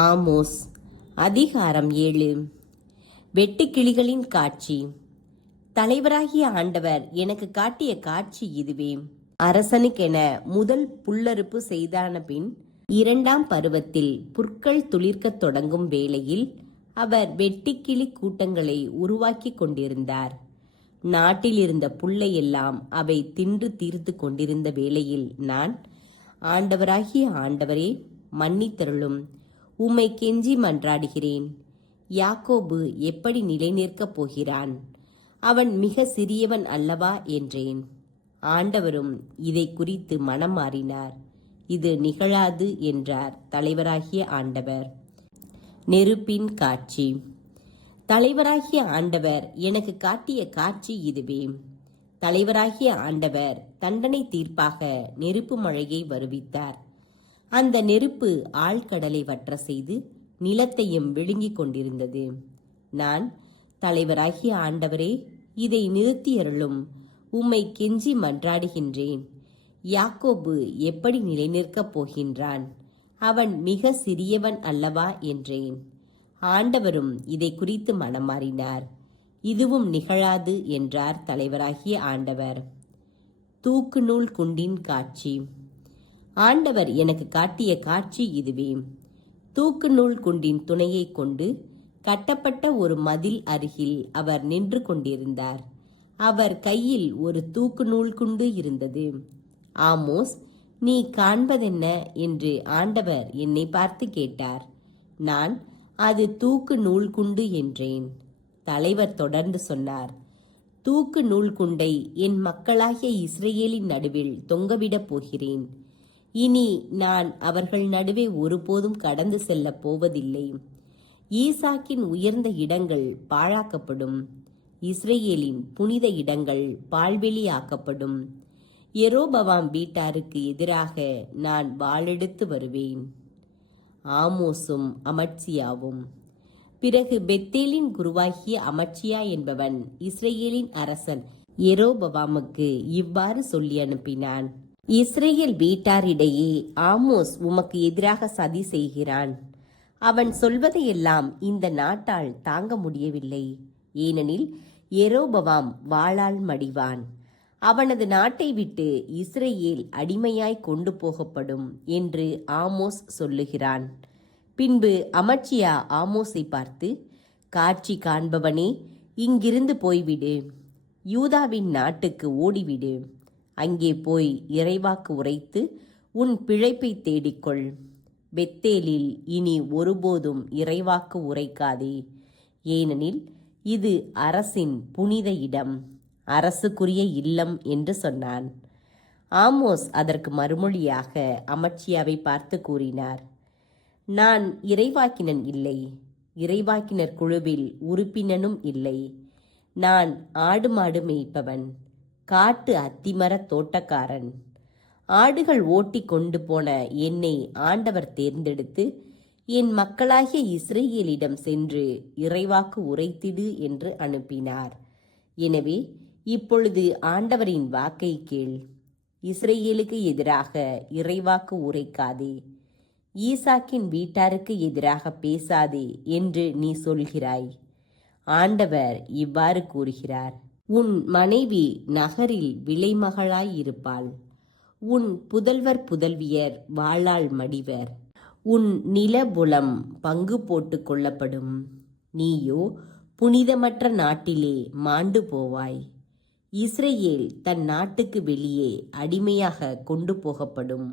Amos அதிகாரம் 7. வெட்டுக்கிளிகளின் காட்சி. தலைவராகிய ஆண்டவர் எனக்கு காட்டிய காட்சி இதுவே. அரசனுக்கென முதல் புல்லறுப்பு செய்தான பின் 2ஆம் பருவத்தில் புற்கள் துளிர்க்கத் தொடங்கும் வேளையில் அவர் வெட்டுக்கிளி கூட்டங்களை உருவாக்கி கொண்டிருந்தார். நாட்டில் இருந்த புல்லையெல்லாம் அவை தின்று தீர்த்து கொண்டிருந்த வேளையில் நான், ஆண்டவராகிய ஆண்டவரே, மன்னித்தருளும், உம்மை கெஞ்சி மன்றாடுகிறேன். யாக்கோபு எப்படி நிலைநிற்கப் போகிறான்? அவன் மிக சிறியவன் அல்லவா என்றேன். ஆண்டவரும் இதை குறித்து மனம் மாறினார். இது நிகழாது என்றார் தலைவராகிய ஆண்டவர். நெருப்பின் காட்சி. தலைவராகிய ஆண்டவர் எனக்கு காட்டிய காட்சி இதுவே. தலைவராகிய ஆண்டவர் தண்டனை தீர்ப்பாக நெருப்பு மழையை வருவித்தார். அந்த நெருப்பு ஆழ்கடலை வற்ற செய்து நிலத்தையும் விழுங்கிக் கொண்டிருந்தது. நான், தலைவராகிய ஆண்டவரே, இதை நிறுத்தியருளும், உம்மை கெஞ்சி மன்றாடுகின்றேன். யாக்கோபு எப்படி நிலைநிற்கப் போகின்றான்? அவன் மிக சிறியவன் அல்லவா என்றேன். ஆண்டவரும் இதை குறித்து மனம் மாறினார். இதுவும் நிகழாது என்றார் தலைவராகிய ஆண்டவர். தூக்கு நூல் குண்டின் காட்சி. ஆண்டவர் எனக்கு காட்டிய காட்சி இதுவே. தூக்கு நூல் குண்டின் துணையை கொண்டு கட்டப்பட்ட ஒரு மதில் அருகில் அவர் நின்று கொண்டிருந்தார். அவர் கையில் ஒரு தூக்கு நூல் குண்டு இருந்தது. ஆமோஸ், நீ காண்பதென்ன என்று ஆண்டவர் என்னை பார்த்து கேட்டார். நான், அது தூக்கு நூல் குண்டு என்றேன். தலைவர் தொடர்ந்து சொன்னார், தூக்கு நூல் குண்டை என் மக்களாகிய இஸ்ரேலின் நடுவில் தொங்கவிடப் போகிறேன். இனி நான் அவர்கள் நடுவே ஒருபோதும் கடந்து செல்லப் போவதில்லை. ஈசாக்கின் உயர்ந்த இடங்கள் பாழாக்கப்படும். இஸ்ரேலின் புனித இடங்கள் பால்வெளியாக்கப்படும். யெரொபெயாம் வீட்டாருக்கு எதிராக நான் வாளெடுத்து வருவேன். ஆமோஸும் அமத்சியாவும். பிறகு பெத்தேலின் குருவாகிய அமத்சியா என்பவன் இஸ்ரேலின் அரசன் யெரொபெயாமுக்கு இவ்வாறு சொல்லி அனுப்பினான். இஸ்ரேல் வீட்டாரிடையே ஆமோஸ் உமக்கு எதிராக சதி செய்கிறான். அவன் சொல்வதையெல்லாம் இந்த நாட்டால் தாங்க முடியவில்லை. ஏனெனில் யெரொபெயாம் வாளால் மடிவான். அவனது நாட்டை விட்டு இஸ்ரேல் அடிமையாய் கொண்டு போகப்படும் என்று ஆமோஸ் சொல்லுகிறான். பின்பு அமத்சியா ஆமோஸை பார்த்து, காட்சி காண்பவனே, இங்கிருந்து போய்விடு. யூதாவின் நாட்டுக்கு ஓடிவிடு. அங்கே போய் இறைவாக்கு உரைத்து உன் பிழைப்பை தேடிக்கொள். பெத்தேலில் இனி ஒருபோதும் இறைவாக்கு உரைக்காதே. ஏனெனில் இது அரசின் புனித இடம், அரசுக்குரிய இல்லம் என்று சொன்னான். ஆமோஸ் அதற்கு மறுமொழியாக அமத்சியாவை பார்த்து கூறினார், நான் இறைவாக்கினன் இல்லை, இறைவாக்கினர் குழுவில் உறுப்பினனும் இல்லை. நான் ஆடு மாடு மேய்ப்பவன், காட்டு அத்திமர தோட்டக்காரன். ஆடுகள் ஓட்டி கொண்டு போன என்னை ஆண்டவர் தேர்ந்தெடுத்து என் மக்களாகிய இஸ்ரேலிடம் சென்று இறைவாக்கு உரைத்திடு என்று அனுப்பினார். எனவே இப்பொழுது ஆண்டவரின் வாக்கை கேள். இஸ்ரேலுக்கு எதிராக இறைவாக்கு உரைக்காதே, ஈசாக்கின் வீட்டாருக்கு எதிராக பேசாதே என்று நீ சொல்கிறாய். ஆண்டவர் இவ்வாறு கூறுகிறார், உன் மனைவி நகரில் விலைமகளாயிருப்பாள். உன் புதல்வர் புதல்வியர் வாளால் மடிவர். உன் நிலபுலம் பங்கு போட்டு கொள்ளப்படும். நீயோ புனிதமற்ற நாட்டிலே மாண்டு போவாய். இஸ்ரேல் தன் நாட்டுக்கு வெளியே அடிமையாக கொண்டு போகப்படும்.